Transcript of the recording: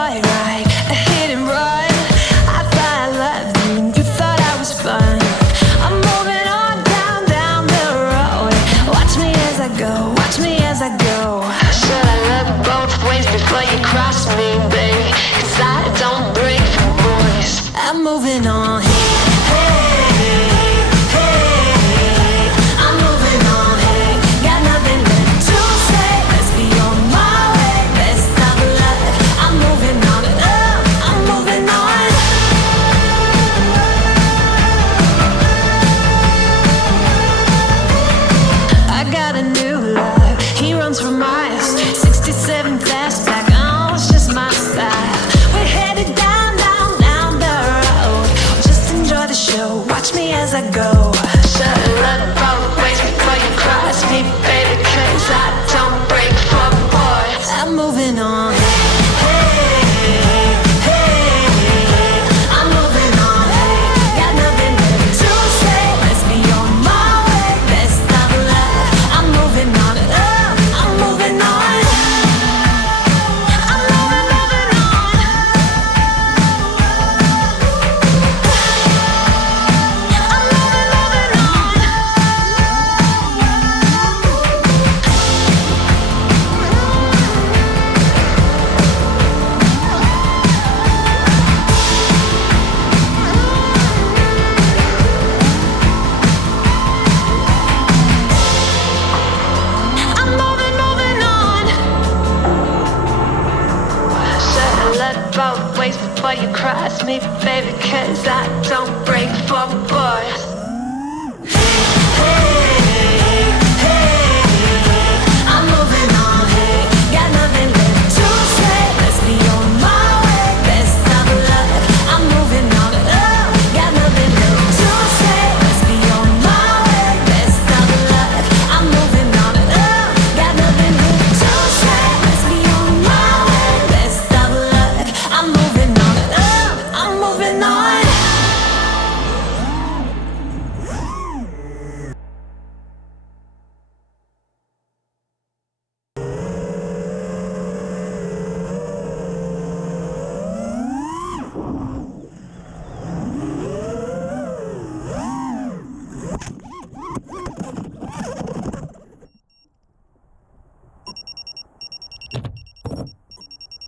joyride, a hit and run. I thought I loved you and you thought I was fun. I'm moving on down the road. Watch me as I go, watch me as I go. Should I look both ways before you cross me, baby? 'Cause I don't break for boys. I'm moving on. You cross me, baby, 'cause I don't break for boys. Hey, hey.